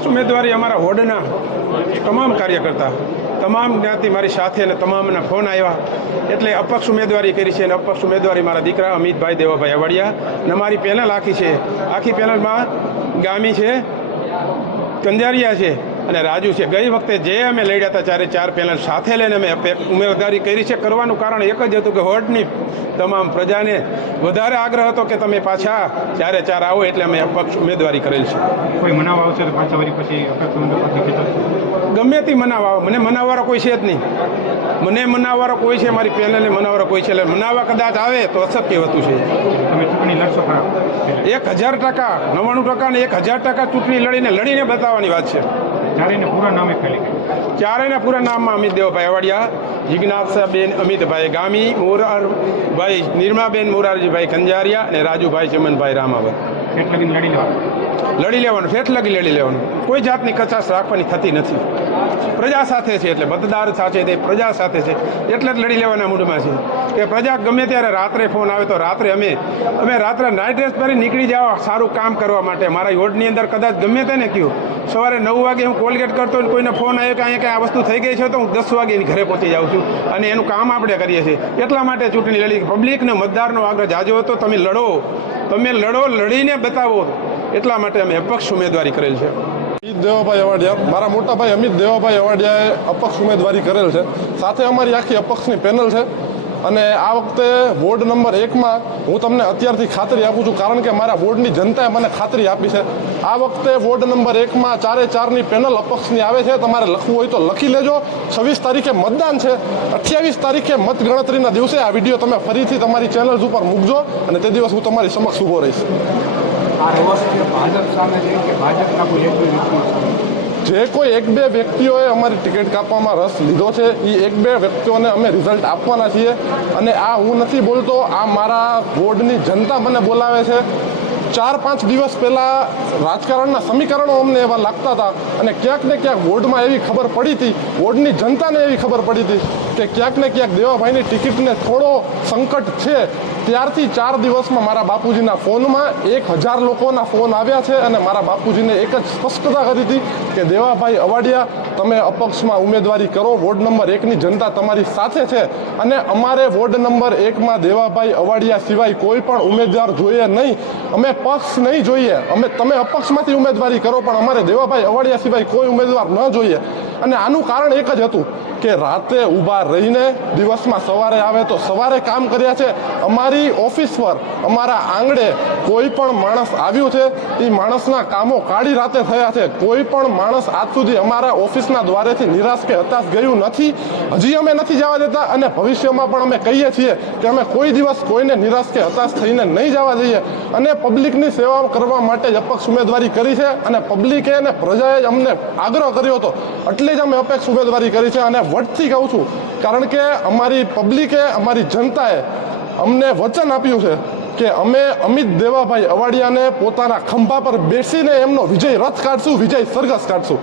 અપક્ષ ઉમેદવારી અમારા વોર્ડના તમામ કાર્યકર્તા તમામ જ્ઞાતિ મારી સાથે અને તમામના ફોન આવ્યા એટલે અપક્ષ ઉમેદવારી કરી છે અને અપક્ષ ઉમેદવારી મારા દીકરા અમિતભાઈ દેવાભાઈ અવાડિયા અને અમારી પેનલ આખી છે. આખી પેનલમાં ગામી છે, કંજારિયા છે અને રાજુ છે. ગઈ વખતે જે અમે લડ્યા હતા ચારે ચાર પેનલ સાથે લઈને અમે ઉમેદવારી કરી છે. કરવાનું કારણ એક જ હતું કે વોર્ડની તમામ પ્રજાને વધારે આગ્રહ હતો કે તમે પાછા ચારે ચાર આવો એટલે અમે અપક્ષ ઉમેદવારી કરેલ છે. કોઈ મનાવ આવશે તો પાછા વળી પછી ગમે તે મનાવ આવે, મને મનાવવાળો કોઈ છે જ નહીં. મને મનાવવાળો કોઈ છે, મારી પેનલને મનાવવાળો કોઈ છે. એટલે મનાવવા કદાચ આવે તો અશક્ય વસ્તુ છે. તમે ચૂંટણી લડશો ખરા? 1000%, 99% ને 1000% ચૂંટણી લડીને બતાવવાની વાત છે. ચારેયને પૂરા નામે ખાલી ચારેયના પૂરા નામમાં અમિત દેવભાઈ અવાડિયા, જિજ્ઞાસાબેન અમિતભાઈ ગામી, મોરારભાઈ નિર્માબેન મોરારજીભાઈ કંજારિયા અને રાજુભાઈ ચમનભાઈ રામાભાઈ. ફેટ લગીને લડી લેવાનું. ફેટ લગી લડી લેવાનું. કોઈ જાતની કચાશ રાખવાની થતી નથી. પ્રજા સાથે છે એટલે મતદાર સાથે તે પ્રજા સાથે છે એટલે જ લડી લેવાના મૂડમાં છે કે પ્રજા ગમે ત્યારે રાત્રે ફોન આવે તો રાત્રે અમે રાત્રે નાઇટ ડ્રેસ પહેરી નીકળી જવા સારું કામ કરવા માટે. મારા વોર્ડની અંદર કદાચ ગમે તેને કહ્યું સવારે 9 વાગે હું કોલગેટ કરતો હોય કોઈને ફોન આવ્યો કે અહીંયા કાંઈ આ વસ્તુ થઈ ગઈ છે તો હું 10 વાગે એની ઘરે પહોંચી જાઉં છું અને એનું કામ આપણે કરીએ છીએ. એટલા માટે ચૂંટણી લડી. પબ્લિકને મતદારનો આગ્રહ જાજો હતો, તમે લડો, લડીને બતાવો. એટલા માટે અમે અપક્ષ ઉમેદવારી કરેલ છે. અમિત દેવાભાઈ અવાડિયા, મારા મોટા ભાઈ અમિત દેવાભાઈ અવાડિયાએ અપક્ષ ઉમેદવારી કરેલ છે. સાથે અમારી આખી અપક્ષની પેનલ છે અને આ વખતે વોર્ડ નંબર 1માં હું તમને અત્યારથી ખાતરી આપું છું કારણ કે મારા વોર્ડની જનતાએ મને ખાતરી આપી છે. આ વખતે વોર્ડ નંબર 1માં ચારે ચારની પેનલ અપક્ષની આવે છે. તમારે લખવું હોય તો લખી લેજો. 26 તારીખે મતદાન છે. 28 તારીખે મતગણતરીના દિવસે આ વિડીયો તમે ફરીથી તમારી ચેનલ્સ ઉપર મૂકજો અને તે દિવસ હું તમારી સમક્ષ ઊભો રહીશ. જે કોઈ 1-2 વ્યક્તિઓએ અમારી ટિકિટ કાપવામાં રસ લીધો છે એ 1-2 વ્યક્તિઓને અમે રિઝલ્ટ આપવાના છીએ અને આ હું નથી બોલતો, આ મારા વોર્ડની જનતા મને બોલાવે છે. 4-5 દિવસ પહેલાં રાજકારણના સમીકરણો અમને એવા લાગતા હતા અને ક્યાંક ને ક્યાંક વોર્ડમાં એવી ખબર પડી હતી, વોર્ડની જનતાને એવી ખબર પડી હતી કે ક્યાંક ને ક્યાંક દેવાભાઈની ટિકિટને થોડો સંકટ છે. ત્યારથી 4 દિવસમાં મારા બાપુજીના ફોનમાં 1000 લોકોના ફોન આવ્યા છે અને મારા બાપુજીને એક જ સ્પષ્ટતા કરી હતી કે દેવાભાઈ અવાડિયા તમે અપક્ષમાં ઉમેદવારી કરો. વોર્ડ નંબર 1ની જનતા તમારી સાથે છે અને અમારે વોર્ડ નંબર 1માં દેવાભાઈ અવાડિયા સિવાય કોઈ પણ ઉમેદવાર જોઈએ નહીં. અમે પક્ષ નહીં જોઈએ. તમે અપક્ષમાંથી ઉમેદવારી કરો પણ અમારે દેવાભાઈ અવાડિયા સિવાય કોઈ ઉમેદવાર ન જોઈએ. અને આનું કારણ એક જ હતું કે રાતે ઊભા રહીને દિવસમાં સવારે આવે તો સવારે કામ કર્યા છે. અમારી ઓફિસ પર અમારા આંગણે કોઈ પણ માણસ આવ્યું છે એ માણસના કામો કાળી રાતે થયા છે. કોઈ પણ માણસ આજ સુધી અમારા ઓફિસના દ્વારેથી નિરાશ કે હતાશ ગયું નથી. હજી અમે નથી જવા દેતા અને ભવિષ્યમાં પણ અમે કહીએ છીએ કે અમે કોઈ દિવસ કોઈને નિરાશ કે હતાશ થઈને નહીં જવા દઈએ અને પબ્લિકની સેવા કરવા માટે જ અપક્ષ ઉમેદવારી કરી છે અને પબ્લિકે અને પ્રજાએ અમને આગ્રહ કર્યો હતો એટલે જ અમે અપક્ષ ઉમેદવારી કરી છે. અને વટથી કહું છું કારણ કે અમારી પબ્લિકે, અમારી જનતાએ અમને વચન આપ્યું છે કે અમે અમિત દેવાભાઈ અવાડિયાને પોતાના ખંભા પર બેસીને એમનો વિજય રથ કાઢશું, વિજય સરઘસ કાઢશું.